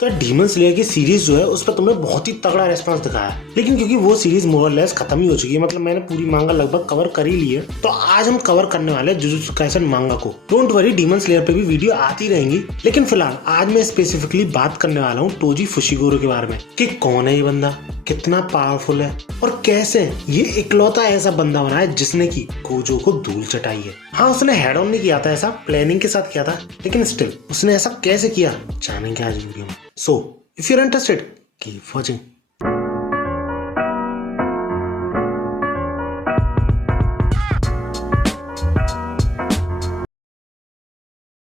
तो demon slayer की series जो है उस पर तुमने बहुत ही तगड़ा रेस्पॉन्स दिखाया, लेकिन क्योंकि वो सीरीज मोर लेस खत्म ही हो चुकी है, मतलब मैंने पूरी मांगा लगभग कवर कर ही ली है, तो आज हम कवर करने वाले हैं जुजुत्सु काइसेन मांगा को। डोंट वरी, डीमन स्लेयर पे भी वीडियो आती रहेंगी, लेकिन फिलहाल आज मैं स्पेसिफिकली बात करने वाला हूँ टोजी फुशिगोरो के बारे में कि कौन है ये बंदा, कितना पावरफुल है और कैसे ये इकलौता ऐसा बंदा बना है जिसने की गोजो को धूल चटाई है। हाँ, उसने हेड ऑन नहीं किया था, ऐसा प्लानिंग के साथ किया था, लेकिन स्टिल उसने ऐसा कैसे किया जानेंगे आज वीडियो में। So, if you're interested, keep watching.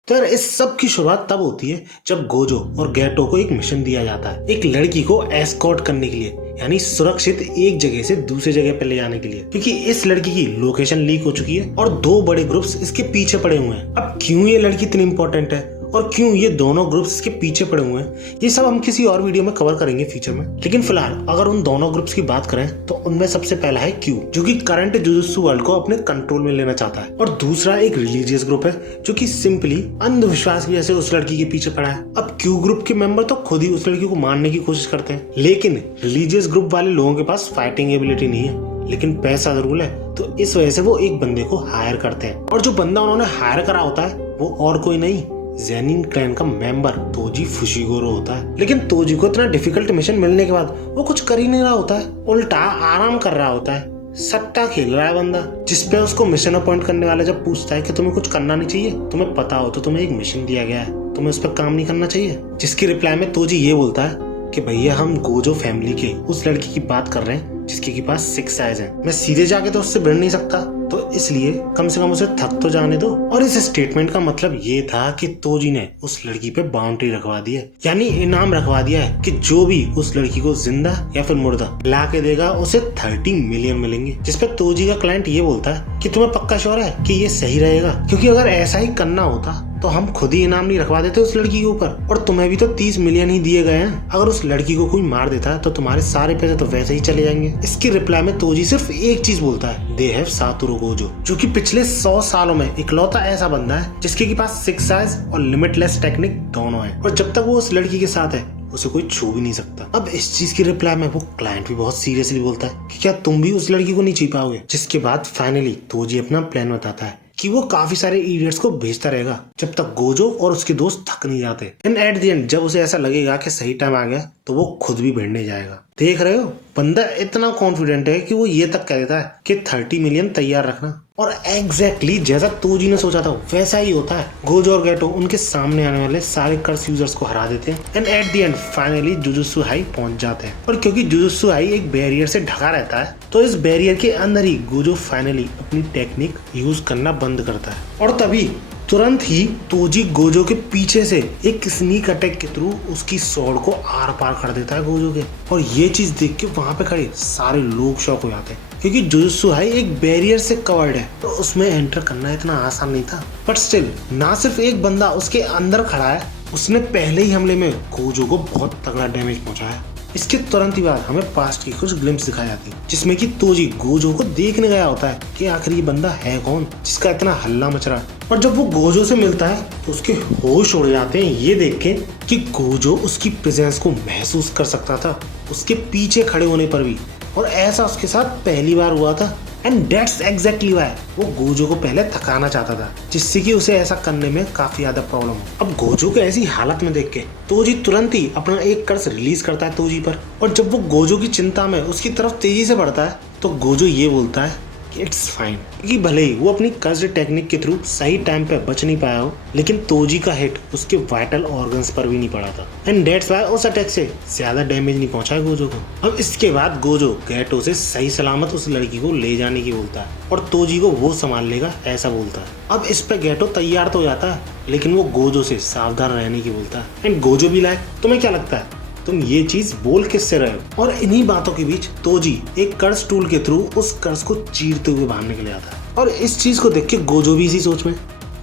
तो यार इस सब की शुरुआत तब होती है जब गोजो और गेटो को एक मिशन दिया जाता है एक लड़की को एस्कॉर्ट करने के लिए, यानी सुरक्षित एक जगह से दूसरी जगह पे ले जाने के लिए, क्योंकि इस लड़की की लोकेशन लीक हो चुकी है और दो बड़े ग्रुप्स इसके पीछे पड़े हुए हैं। अब क्यों ये लड़की इतनी इंपॉर्टेंट है और क्यों ये दोनों ग्रुप्स इसके पीछे पड़े हुए हैं, ये सब हम किसी और वीडियो में कवर करेंगे फ्यूचर में। लेकिन फिलहाल अगर उन दोनों ग्रुप्स की बात करें तो उनमें सबसे पहला है क्यू, जो कि करंट जुजुत्सु वर्ल्ड को अपने कंट्रोल में लेना चाहता है, और दूसरा एक रिलीजियस ग्रुप है जो कि सिंपली अंधविश्वास की वजह से उस लड़की के पीछे पड़ा है। अब क्यू ग्रुप के मेंबर तो खुद ही उस लड़की को मारने की कोशिश करते हैं, लेकिन रिलीजियस ग्रुप वाले लोगों के पास फाइटिंग एबिलिटी नहीं है, लेकिन पैसा जरूर है, तो इस वजह से वो एक बंदे को हायर करते हैं, और जो बंदा उन्होंने हायर करा होता है वो और कोई नहीं, ज़ेनिन क्लैन का मेंबर तोजी फुशिगोरो होता है। लेकिन तोजी को इतना डिफिकल्ट मिशन मिलने के बाद वो कुछ कर ही नहीं रहा होता है, उल्टा आराम कर रहा होता है, सट्टा खेल रहा है बंदा। जिसपे उसको मिशन अपॉइंट करने वाला जब पूछता है कि तुम्हें कुछ करना नहीं चाहिए, तुम्हें पता हो तो तुम्हें एक मिशन दिया गया है, तुम्हें उस पर काम नहीं करना चाहिए, जिसकी रिप्लाई में तोजी ये बोलता है कि भैया हम गोजो फैमिली के उस लड़की की बात कर रहे हैं जिसके के पास 6 आइज हैं, मैं सीधे जाके तो उससे भिड़ नहीं सकता, तो इसलिए कम से कम उसे थक तो जाने दो। और इस स्टेटमेंट का मतलब ये था कि तोजी ने उस लड़की पे बाउंड्री रखवा दी है, यानी इनाम रखवा दिया है कि जो भी उस लड़की को जिंदा या फिर मुर्दा ला के देगा उसे 30 मिलियन मिलेंगे। जिसपे तोजी का क्लाइंट ये बोलता है कि तुम्हें पक्का श्योर है कि ये सही रहेगा, क्योंकि अगर ऐसा ही करना होता तो हम खुद ही इनाम नहीं रखवा देते उस लड़की के ऊपर, और तुम्हें भी तो 30 मिलियन ही दिए गए हैं, अगर उस लड़की को कोई मार देता है तो तुम्हारे सारे पैसे तो वैसे ही चले जाएंगे। इसकी रिप्लाई में तोजी सिर्फ एक चीज बोलता है, दे हैव सातोरू गोजो, जो कि पिछले 100 सालों में इकलौता ऐसा बंदा है जिसके के पास 6 आइज और लिमिटलेस टेक्निक दोनों है, और जब तक वो उस लड़की के साथ है उसे कोई छू भी नहीं सकता। अब इस चीज की रिप्लाई में वो क्लाइंट भी बहुत सीरियसली बोलता है कि क्या तुम भी उस लड़की को नहीं छी पाओगे। जिसके बाद फाइनली तोजी अपना प्लान बताता है कि वो काफी सारे इडियट्स को भेजता रहेगा जब तक गोजो और उसके दोस्त थक नहीं जाते, एंड एट द एंड जब उसे ऐसा लगेगा कि सही टाइम आ गया तो वो खुद भी भिड़ने जाएगा। देख रहे हो, बंदा इतना कॉन्फिडेंट है कि वो ये तक कह देता है कि 30 मिलियन तैयार रखना, और एग्जैक्टली जैसा तोजी ने सोचा था वैसा ही होता है। गोजो और गेटो उनके सामने आने वाले सारे कर्स यूजर्स को हरा देते हैं, and at the end finally jujutsu high पहुंच जाते हैं। और क्योंकि जुजुत्सु हाई एक बैरियर से ढका रहता है, तो इस बैरियर के अंदर ही गोजो फाइनली अपनी टेक्निक यूज करना बंद करता है, और तभी तुरंत ही तोजी गोजो के पीछे से एक स्नीक अटैक के थ्रू उसकी स्वॉर्ड को आर पार कर देता है गोजो के। और ये चीज देख के वहां पे खड़े सारे लोग शॉक हो जाते हैं, क्योंकि जुजुत्सु हाई एक बैरियर से कवर्ड है, तो उसमें एंटर करना इतना आसान नहीं था। बट स्टिल ना सिर्फ एक बंदा उसके अंदर खड़ा है, उसने पहले ही हमले में गोजो को बहुत तगड़ा डैमेज पहुंचाया। इसके तुरंत ही बाद हमें पास्ट की कुछ ग्लिम्स दिखाई जाती है, जिसमें कि तोजी गोजो को देखने गया होता है कि आखिर ये बंदा है कौन जिसका इतना हल्ला मच रहा है। और जब वो गोजो से मिलता है तो उसके होश उड़ जाते हैं ये देख के कि गोजो उसकी प्रेजेंस को महसूस कर सकता था उसके पीछे खड़े होने पर भी, और ऐसा उसके साथ पहली बार हुआ था। एंड दैट्स एग्जैक्टली व्हाई वो गोजो को पहले थकाना चाहता था, जिससे कि उसे ऐसा करने में काफी ज्यादा प्रॉब्लम हो। अब गोजो को ऐसी हालत में देख के तोजी तुरंत ही अपना एक कर्स रिलीज करता है तोजी पर, और जब वो गोजो की चिंता में उसकी तरफ तेजी से बढ़ता है तो गोजो ये बोलता है कि इट्स फाइन, कि भले ही वो अपनी कर्स टेक्निक के थ्रू सही टाइम पे बच नहीं पाया हो, लेकिन तोजी का हिट उसके वाइटल ऑर्गन्स पर भी नहीं पड़ा था, एंड दैट्स व्हाई उस अटैक से ज्यादा डैमेज नहीं पहुंचा है गोजो को। अब इसके बाद गोजो गेटो से सही सलामत उस लड़की को ले जाने की बोलता है, और तोजी को वो संभाल लेगा ऐसा बोलता है। अब इस पे गेटो तैयार तो हो जाता है, लेकिन वो गोजो से सावधान रहने की बोलता है, एंड गोजो भी लाए तुम्हें क्या लगता है तुम ये चीज बोल किससे रहे हो। और इन्हीं बातों के बीच तोजी एक कर्स टूल के थ्रू उस कर्स को चीरते हुए बाहर निकल जाता है, और इस चीज को देख के गोजो भी इसी सोच में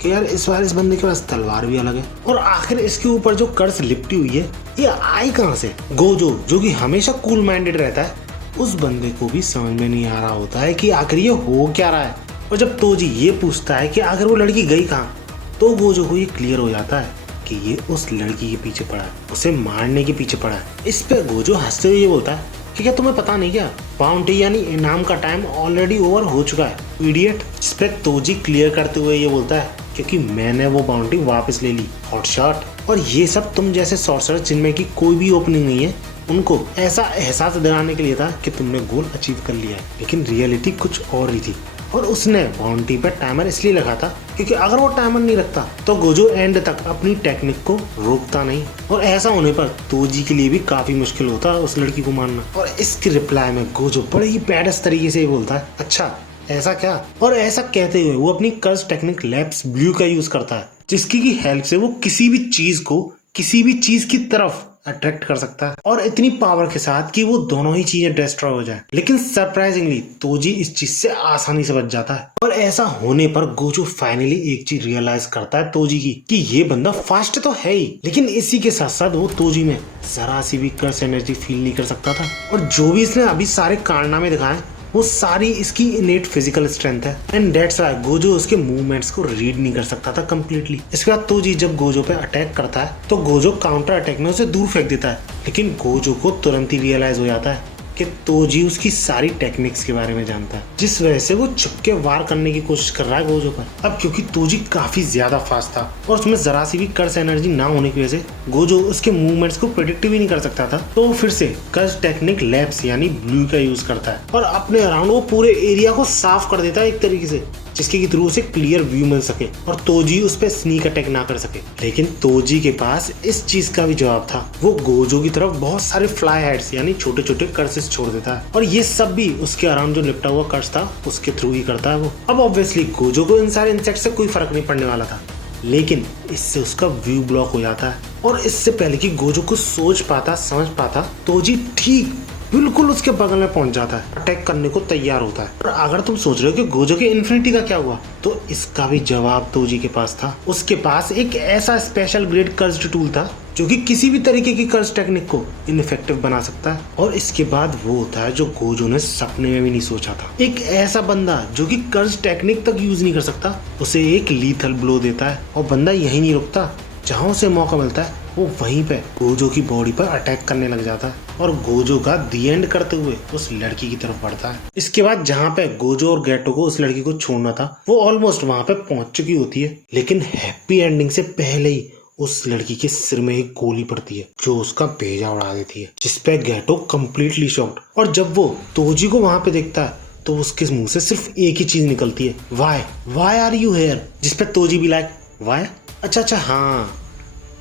कि यार इस बार इस बंदे के पास तलवार भी अलग है, और आखिर इसके ऊपर जो कर्स लिपटी हुई है ये आई कहाँ से। गोजो जो कि हमेशा कूल माइंडेड रहता है, उस बंदे को भी समझ में नहीं आ रहा होता है कि आखिर ये हो क्या रहा है। और जब तोजी ये पूछता है कि आखिर वो लड़की गई कहाँ, तो गोजो को ये क्लियर हो जाता है कि ये उस लड़की के पीछे पड़ा है, उसे मारने के पीछे पड़ा है। इस पे गोजो हंसते हुए ये बोलता है कि क्या तुम्हें पता नहीं क्या, बाउंटी यानी इनाम का टाइम ऑलरेडी ओवर हो चुका है इडियट। इस पे तोजी क्लियर करते हुए ये बोलता है क्योंकि मैंने वो बाउंटी वापस ले ली, हॉट शॉट। और ये सब तुम जैसे सॉर्सरर जिनमें की कोई भी ओपनिंग नहीं है, उनको ऐसा एहसास दिलाने के लिए था कि तुमने गोल अचीव कर लिया है। लेकिन रियलिटी कुछ और ही थी। और उसने बाउंटी पर टाइमर इसलिए लगा था क्योंकि अगर वो टाइमर नहीं रखता तो गोजो एंड तक अपनी टेक्निक को रोकता नहीं। और ऐसा होने पर तोजी के लिए भी काफी मुश्किल होता है उस लड़की को मारना। और इसके रिप्लाई में गोजो बड़े ही बैडस तरीके से बोलता है, अच्छा ऐसा क्या। और ऐसा कहते हुए वो अपनी कर्ज टेक्निक लैप्स ब्लू का यूज करता है, जिसकी की हेल्प से वो किसी भी चीज को किसी भी चीज की तरफ अट्रैक्ट कर सकता है और इतनी पावर के साथ कि वो दोनों ही चीजें डिस्ट्रॉय हो जाए। लेकिन सरप्राइजिंगली तोजी इस चीज से आसानी से बच जाता है। और ऐसा होने पर गोजो फाइनली एक चीज रियलाइज करता है तोजी की कि ये बंदा फास्ट तो है ही, लेकिन इसी के साथ साथ वो तोजी में जरा सी भी कर्स एनर्जी फील नहीं कर सकता था। और जो भी इसने अभी सारे कारनामे दिखाए वो सारी इसकी इनेट फिजिकल स्ट्रेंथ है एंड दैट्स व्हाई गोजो उसके मूवमेंट्स को रीड नहीं कर सकता था कंप्लीटली। इसके बाद तोजी जब गोजो पे अटैक करता है तो गोजो काउंटर अटैक में उसे दूर फेंक देता है, लेकिन गोजो को तुरंत ही रियलाइज हो जाता है कि तोजी उसकी सारी टेक्निक्स के बारे में जानता है, जिस वजह से वो छुप के वार करने की कोशिश कर रहा है गोजो पर। अब क्योंकि तोजी काफी ज्यादा फास्ट था और उसमें जरा सी भी कर्स एनर्जी ना होने की वजह से गोजो उसके मूवमेंट्स को प्रेडिक्ट भी नहीं कर सकता था। तो वो फिर से कर्स टेक्निक लैप्स यानी ब्लू का यूज करता है और अपने अराउंड वो पूरे एरिया को साफ कर देता है एक तरीके से, जिसके के थ्रू उसे क्लियर व्यू मिल सके और तोजी उस पर स्नीक अटैक ना कर सके। लेकिन तोजी के पास इस चीज का भी जवाब था। वो गोजो की तरफ बहुत सारे फ्लाई हेड्स यानी छोटे छोटे कर्सेस छोड़ देता है और ये सब भी उसके अराउंड जो लिपटा हुआ कर्स था उसके थ्रू ही करता है वो। अब ऑब्वियसली गोजो को इन सारे इंसेक्ट से कोई फर्क नहीं पड़ने वाला था, लेकिन इससे उसका व्यू ब्लॉक हो जाता है। और इससे पहले कि गोजो कुछ सोच पाता समझ पाता, तोजी ठीक बिल्कुल उसके बगल में पहुंच जाता है, अटैक करने को तैयार होता है। और अगर तुम सोच रहे हो कि गोजो के इन्फिनिटी का क्या हुआ, तो इसका भी जवाब तोजी के पास था। उसके पास एक ऐसा स्पेशल ग्रेड कर्स्ड टूल था जो कि किसी भी तरीके की कर्ज टेक्निक को इनफेक्टिव बना सकता है। और इसके बाद वो होता है जो गोजो ने सपने में भी नहीं सोचा था। एक ऐसा बंदा जो कि कर्ज टेक्निक तक यूज नहीं कर सकता, उसे एक लीथल ब्लो देता है और बंदा यही नहीं रुकता, जहां उसे मौका मिलता है वो वहीं पे गोजो की बॉडी पर अटैक करने लग जाता है और गोजो का दी एंड करते हुए उस लड़की की तरफ बढ़ता है। इसके बाद जहाँ पे गोजो और गेटो को उस लड़की को छोड़ना था वो ऑलमोस्ट वहाँ पे पहुंच चुकी होती है, लेकिन हैप्पी एंडिंग से पहले ही उस लड़की के सिर में एक गोली पड़ती है जो उसका भेजा उड़ा देती है, जिसपे गेटो कम्प्लीटली शॉक्ड। और जब वो तोजी को वहाँ पे देखता है तो उसके मुंह से सिर्फ एक ही चीज निकलती है, वाई आर यू हेयर। जिसपे तोजी भी लाइक वाई, अच्छा हाँ,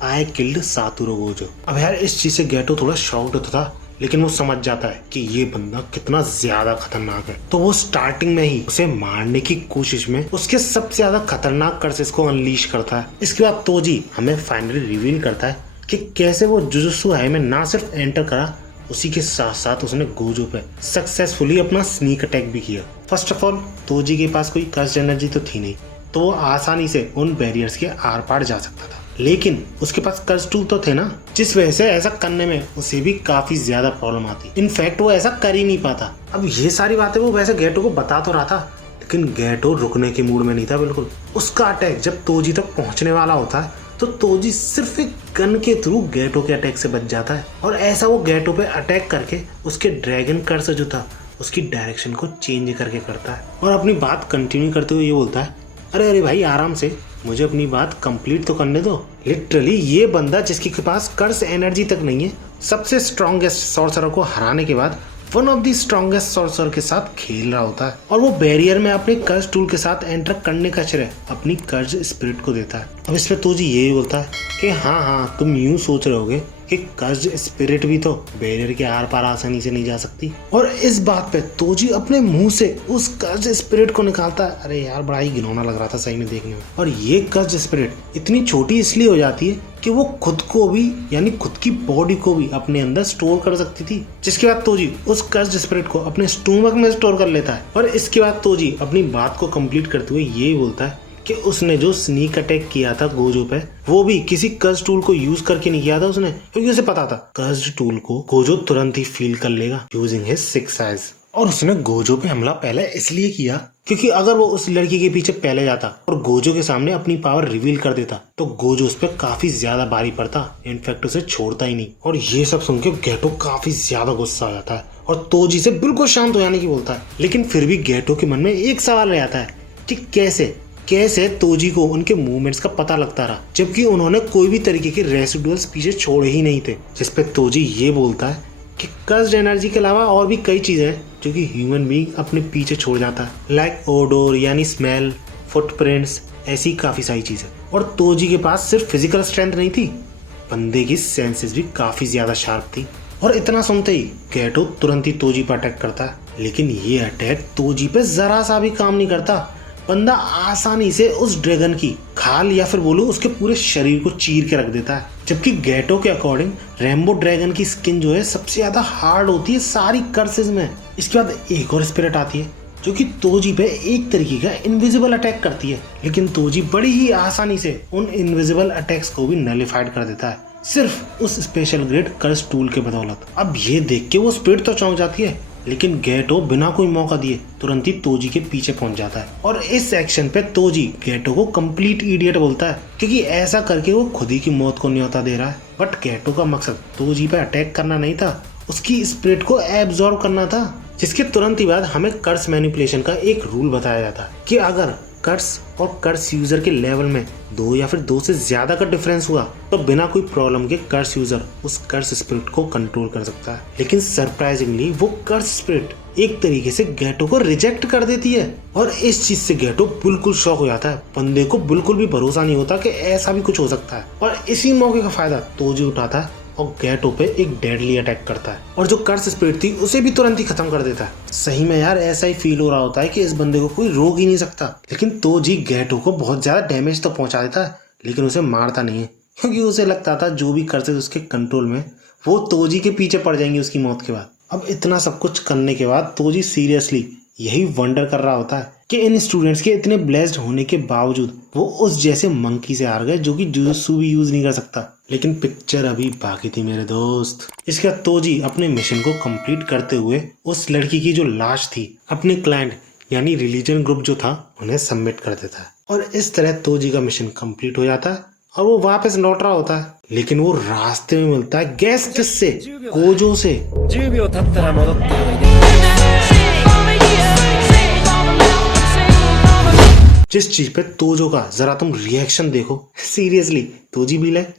आई किल्ड सातोरू गोजो। अब यार इस चीज से गेटो थोड़ा शॉक्ड होता था, लेकिन वो समझ जाता है कि ये बंदा कितना ज्यादा खतरनाक है। तो वो स्टार्टिंग में ही उसे मारने की कोशिश में उसके सबसे ज्यादा खतरनाक कर्सेस को अनलीश करता है। इसके बाद तोजी हमें फाइनली रिवील करता है कि कैसे वो जुजुत्सु हाई में ना सिर्फ एंटर करा, उसी के साथ साथ उसने गोजो पे सक्सेसफुली अपना स्नीक अटैक भी किया। फर्स्ट ऑफ ऑल तोजी के पास कोई कर्स एनर्जी तो थी नहीं, तो वो आसानी से उन बैरियर्स के आर पार जा सकता था, लेकिन उसके पास कर्स टूल तो थे ना, जिस वजह से ऐसा करने में उसे भी काफी ज्यादा प्रॉब्लम आती। इनफैक्ट वो ऐसा कर ही नहीं पाता। अब ये सारी बातें वो वैसे गेटो को बता तो रहा था, लेकिन गेटो रुकने के मूड में नहीं था बिल्कुल। उसका अटैक जब तोजी तक पहुंचने वाला होता है तो तोजी सिर्फ एक गन के थ्रू गेटो के अटैक से बच जाता है और ऐसा वो गेटो पे अटैक करके उसके ड्रैगन कर्स जो था उसकी डायरेक्शन को चेंज करके करता है और अपनी बात कंटिन्यू करते हुए ये बोलता है, अरे भाई आराम से, मुझे अपनी बात कंप्लीट तो करने दो। लिटरली ये बंदा जिसके पास कर्स एनर्जी तक नहीं है, सबसे स्ट्रॉन्गेस्ट सॉर्सरर को हराने के बाद one of the strongest sorcerer के साथ खेल रहा होता है और वो बैरियर में अपने कर्ज टूल के साथ एंटर करने का श्रेय अपनी कर्ज स्पिरिट को देता है। अब इसमें तोजी यही बोलता है कि हाँ तुम यूं सोच रहे होगे कि कर्ज स्पिरिट भी तो बैरियर के आर पार आसानी से नहीं जा सकती। और इस बात पे तोजी अपने मुंह से उस कर्ज स्पिरिट को निकालता है। अरे यार बड़ा ही घिनौना लग रहा था सही में देखने में। और ये कर्ज स्पिरिट इतनी छोटी इसलिए हो जाती है कि वो खुद को भी यानी खुद की बॉडी को भी अपने अंदर स्टोर कर सकती थी, जिसके बाद तोजी उस कर्ज स्पिरिट को अपने स्टोमक में स्टोर कर लेता है। और इसके बाद तोजी अपनी बात को कंप्लीट करते हुए यही बोलता है कि उसने जो स्नीक अटैक किया था गोजो पे वो भी किसी कर्ज टूल को यूज करके नहीं किया था उसने, क्योंकि उसे पता था कर्ज टूल को गोजो तुरंत ही फील कर लेगा यूजिंग हिज 6 आइज। और उसने गोजो पे हमला पहले इसलिए किया क्योंकि अगर वो उस लड़की के पीछे पहले जाता और गोजो के सामने अपनी पावर रिवील कर देता तो गोजो उस पर काफी ज्यादा भारी पड़ता, इनफैक्ट उसे छोड़ता ही नहीं। और ये सब सुन के गेटो काफी ज्यादा गुस्सा आ जाता है और तोजी से बिल्कुल शांत हो जाने की बोलता है। लेकिन फिर भी गेटो के मन में एक सवाल रह जाता है कि कैसे तोजी को उनके मूवमेंट्स का पता लगता रहा जबकि उन्होंने कोई भी तरीके के रेसिडुअल्स पीछे छोड़े ही नहीं थे। जिसपे तोजी ये बोलता है कि कर्स्ड एनर्जी के अलावा और भी कई चीजें हैं जो कि ह्यूमन बीइंग अपने पीछे छोड़ जाता है, लाइक ओडोर यानी स्मेल, फुटप्रिंट्स, ऐसी काफी सारी चीजें। और तोजी के पास सिर्फ फिजिकल स्ट्रेंथ नहीं थी, बंदे की सेंसेस भी काफी ज्यादा शार्प थी। और इतना सुनते ही गेटो तुरंत ही तोजी पर अटैक करता है, लेकिन ये अटैक तोजी पे जरा सा भी काम नहीं करता। बंदा आसानी से उस ड्रैगन की खाल या फिर बोलो उसके पूरे शरीर को चीर के रख देता है। जबकि गेटो के अकॉर्डिंग रेम्बो ड्रैगन की स्किन जो है सबसे ज्यादा हार्ड होती है सारी कर्सेस में। इसके बाद एक और स्पिरिट आती है जो कि तोजी पे एक तरीके का इनविजिबल अटैक करती है, लेकिन तोजी बड़ी ही आसानी से उन इनविजिबल अटैक्स को भी नलिफाइड कर देता है सिर्फ उस स्पेशल ग्रेड कर्स टूल के बदौलत। अब ये देख के वो स्पिरिट तो चौंक जाती है, लेकिन गेटो बिना कोई मौका दिए तुरंत ही तोजी के पीछे पहुंच जाता है। और इस एक्शन पे तोजी गेटो को कंप्लीट इडियट बोलता है क्योंकि ऐसा करके वो खुद ही की मौत को न्योता दे रहा है। बट गेटो का मकसद तोजी पे अटैक करना नहीं था, उसकी स्पिरिट को एब्जॉर्ब करना था। जिसके तुरंत ही बाद हमें कर्स मैनिपुलेशन का एक रूल बताया जाता है कि अगर कर्स और कर्स यूजर के लेवल में 2 या फिर 2 से ज्यादा का डिफरेंस हुआ तो बिना कोई प्रॉब्लम के कर्स यूजर उस कर्स स्पिरिट को कंट्रोल कर सकता है। लेकिन सरप्राइजिंगली वो कर्स स्पिरिट एक तरीके से गेटो को रिजेक्ट कर देती है और इस चीज से गेटो बिल्कुल शॉक हो जाता है। बंदे को बिल्कुल भी भरोसा नहीं होता कि ऐसा भी कुछ हो सकता है और इसी मौके का फायदा तोजी उठाता है और गेटो पे एक डेडली अटैक करता है और जो कर्स स्पिरिट थी उसे भी तुरंत ही खत्म कर देता है। सही में यार ऐसा ही फील हो रहा होता है कि इस बंदे को कोई रोक ही नहीं सकता। लेकिन तोजी गेटो को बहुत ज्यादा डैमेज तो पहुंचा देता है लेकिन उसे मारता नहीं है क्योंकि उसे लगता था जो भी कर्सेस उसके कंट्रोल में वो तोजी के पीछे पड़ जाएंगे उसकी मौत के बाद। अब इतना सब कुछ करने के बाद तोजी सीरियसली यही वंडर कर रहा होता है कि इन स्टूडेंट्स के इतने ब्लेस्ड होने के बावजूद वो उस जैसे मंकी से हार गए जो कि जुजुत्सु भी यूज नहीं कर सकता। लेकिन पिक्चर अभी बाकी थी मेरे दोस्त। इसके बाद तोजी अपने मिशन को कंप्लीट करते हुए उस लड़की की जो लाश थी अपने क्लाइंट यानी रिलीजन ग्रुप जो था उन्हें सबमिट कर देता है और इस तरह तोजी का मिशन कंप्लीट हो जाता है और वो वापस लौट रहा होता है। लेकिन वो रास्ते में मिलता है गेस्ट से, गोजो से। जिस चीज पे तोजो का जरा तुम रिएक्शन देखो, सीरियसली तोजी भी लाइक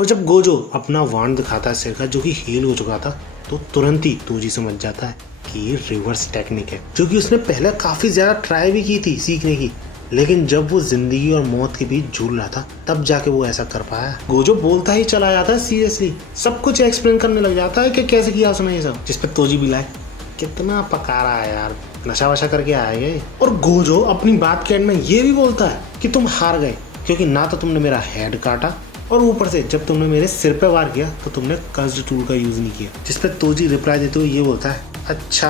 और जब गोजो अपना वांड दिखाता है सिर का जो कि हील हो चुका था तो तुरंत ही तोजी समझ जाता है कि ये रिवर्स टेक्निक है जो कि उसने पहले काफी ज्यादा ट्राई भी की थी सीखने की, लेकिन जब वो जिंदगी और मौत के बीच झूल रहा था तब जाके वो ऐसा कर पाया। गोजो बोलता ही चला जाता है, सीरियसली सब कुछ एक्सप्लेन करने लग जाता है कि कैसे किया उसने ये सब। जिसपे तोजी भी लाइक कितना पका रहा है यार, नशा वशा करके आए गए। और गोजो अपनी बात के एंड में ये भी बोलता है कि तुम हार गए क्योंकि ना तो तुमने मेरा हेड काटा और ऊपर से जब तुमने मेरे सिर पे वार किया तो तुमने कर्स्ड टूल का यूज नहीं किया। जिसपे तोजी रिप्लाई देते हुए ये बोलता है, अच्छा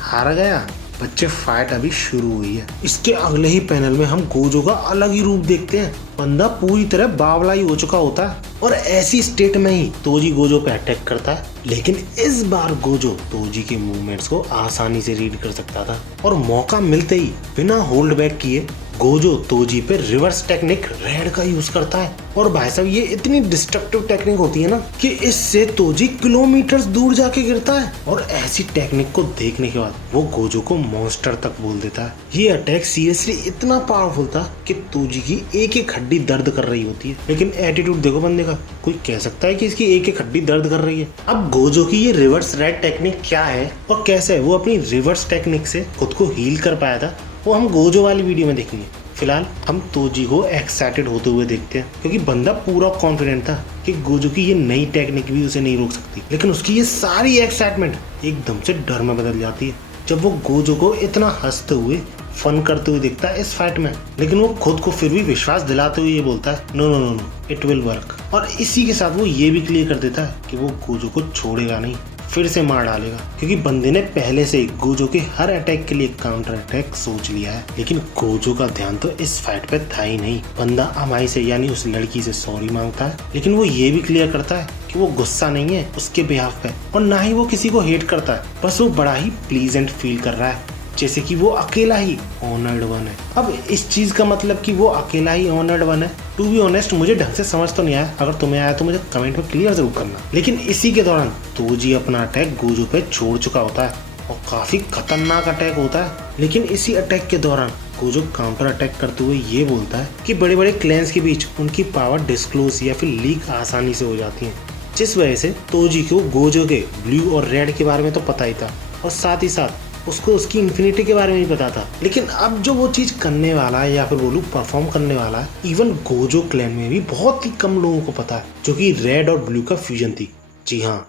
हार गया बच्चे, फाइट अभी शुरू हुई है। इसके अगले ही पैनल में हम गोजो का अलग ही रूप देखते हैं। बंदा पूरी तरह बावला ही हो चुका होता है और ऐसी स्टेट में ही तोजी गोजो पे अटैक करता है। लेकिन इस बार गोजो तोजी के मूवमेंट्स को आसानी से रीड कर सकता था और मौका मिलते ही बिना होल्ड बैक किए गोजो तोजी पे रिवर्स टेक्निक रेड का यूज करता है। और भाई साहब ये इतनी डिस्ट्रक्टिव टेक्निक होती है ना कि इससे तोजी किलोमीटर्स दूर जाके गिरता है और ऐसी टेक्निक को देखने के बाद वो गोजो को मॉन्स्टर तक बोल देता है। ये अटैक सीरियसली इतना पावरफुल था कि तोजी की एक एक हड्डी दर्द कर रही होती है। लेकिन एटीट्यूड देखो बंदे का, कोई कह सकता है कि इसकी एक एक हड्डी दर्द कर रही है। अब गोजो की ये रिवर्स रेड टेक्निक क्या है और कैसे वो अपनी रिवर्स टेक्निक से खुद को हील कर पाया था वो हम गोजो वाली वीडियो में देखेंगे। फिलहाल हम तोजी को एक्साइटेड होते हुए देखते हैं क्योंकि बंदा पूरा कॉन्फिडेंट था कि गोजो की ये नई टेक्निक भी उसे नहीं रोक सकती। लेकिन उसकी ये सारी एक्साइटमेंट एकदम से डर में बदल जाती है जब वो गोजो को इतना हंसते हुए फन करते हुए देखता है इस फाइट में। लेकिन वो खुद को फिर भी विश्वास दिलाते हुए ये बोलता है, no no no no it will work. और इसी के साथ वो ये भी क्लियर कर देता है कि वो गोजो को छोड़ेगा नहीं। फिर से मार डालेगा, क्योंकि बंदे ने पहले से ही गोजो के हर अटैक के लिए काउंटर अटैक सोच लिया है। लेकिन गोजो का ध्यान तो इस फाइट पे था ही नहीं। बंदा अमाई से यानी उस लड़की से सॉरी मांगता है, लेकिन वो ये भी क्लियर करता है कि वो गुस्सा नहीं है उसके बिहाफ पे, और ना ही वो किसी को हेट करता है। बस वो बड़ा ही प्लीजेंट फील कर रहा है, जैसे कि वो अकेला ही ऑनर्ड वन है। अब इस चीज का मतलब कि वो अकेला ही ऑनर्ड वन है, टू बी ऑनेस्ट मुझे ढंग से समझ तो नहीं आया। अगर तुम्हें आया तो मुझे कमेंट में क्लियर जरूर करना। लेकिन इसी के दौरान तोजी अपना अटैक गोजो पे छोड़ चुका होता है, और काफी खतरनाक अटैक होता है। लेकिन इसी अटैक के दौरान गोजो काउंटर अटैक करते हुए ये बोलता है कि बड़े बड़े क्लैंस के बीच उनकी पावर डिस्क्लोज या फिर लीक आसानी से हो जाती है, जिस वजह से तोजी को गोजो के ब्लू और रेड के बारे में तो पता ही था, और साथ ही साथ उसको उसकी इन्फिनिटी के बारे में भी पता था। लेकिन अब जो वो चीज करने वाला है या फिर बोलूं परफॉर्म करने वाला है, इवन गोजो क्लैन में भी बहुत ही कम लोगों को पता है, जो कि रेड और ब्लू का फ्यूजन थी। जी हाँ,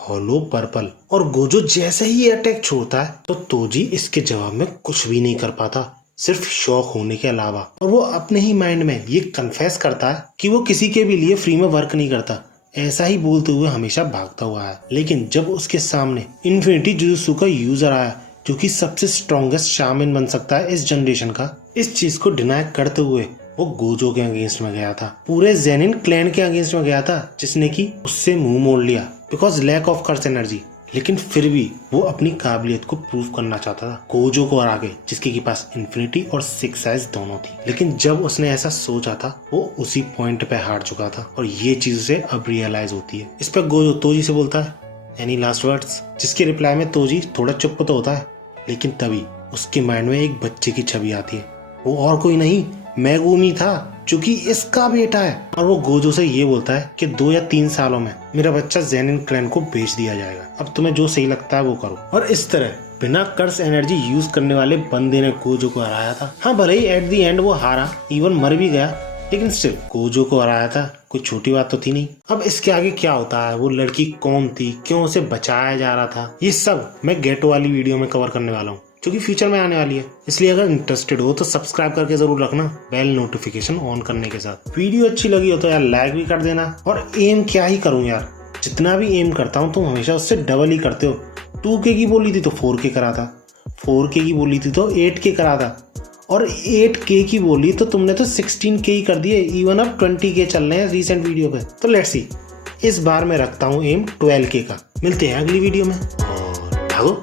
होलो पर्पल। और गोजो जैसे ही ये अटैक छोड़ता है तो तोजी इसके जवाब में कुछ भी नहीं कर पाता, सिर्फ शॉक होने के अलावा। और वो अपने ही माइंड में ये कन्फेस करता है कि वो किसी के भी लिए फ्री में वर्क नहीं करता, ऐसा ही बोलते हुए हमेशा भागता हुआ है। लेकिन जब उसके सामने इन्फिनिटी जुजुत्सु का यूजर आया, जो कि सबसे स्ट्रॉन्गेस्ट शामिन बन सकता है इस जनरेशन का, इस चीज को डिनाई करते हुए वो गोजो के अगेंस्ट में गया था, पूरे जेनिन क्लैन के अगेंस्ट में गया था, जिसने कि उससे मुंह मोड़ लिया because lack of curse energy. लेकिन फिर भी वो अपनी काबिलियत को प्रूव करना चाहता था गोजो को और आगे, जिसके के पास इन्फिनिटी और 6 आइज दोनों थी। लेकिन जब उसने ऐसा सोचा था वो उसी पॉइंट पे हार चुका था, और ये चीज उसे अब रियलाइज होती है। इस पर गोजो तोजी से बोलता है एनी लास्ट वर्ड्स, जिसके रिप्लाई में तोजी थोड़ा चुप तो होता है। लेकिन तभी उसके माइंड में एक बच्चे की छवि आती है, वो और कोई नहीं मेगुमी था, जो कि इसका बेटा है। और वो गोजो से ये बोलता है कि 2 या 3 सालों में मेरा बच्चा जेनिन क्लैन को बेच दिया जाएगा, अब तुम्हें जो सही लगता है वो करो। और इस तरह बिना कर्स एनर्जी यूज करने वाले बंदे ने गोजो को हराया था। हाँ, भले ही एट द एंड वो हारा, इवन मर भी गया, लेकिन स्टिल गोजो को हराया था, कोई छोटी बात तो थी नहीं। अब इसके आगे क्या होता है, वो लड़की कौन थी, क्यों उसे बचाया जा रहा था, ये सब मैं गेटो वाली वीडियो में कवर करने वाला हूँ, जो कि फ्यूचर में आने वाली है। इसलिए अगर इंटरेस्टेड हो तो सब्सक्राइब करके जरूर रखना, बेल नोटिफिकेशन ऑन करने के साथ। वीडियो अच्छी लगी हो तो यार लाइक भी कर देना। और एम क्या ही करूँ यार, जितना भी एम करता हूँ तुम हमेशा उससे डबल ही करते हो। 2K की बोली थी तो 4K करा था, 4K की बोली थी तो 8K करा था, और 8K की बोली तो तुमने तो 16K ही कर दिए। इवन अब 20K चल रहे हैं रिसेंट वीडियो पे। तो लेट्स सी, इस बार मैं रखता हूँ एम 12K का। मिलते हैं अगली वीडियो में, और भागो।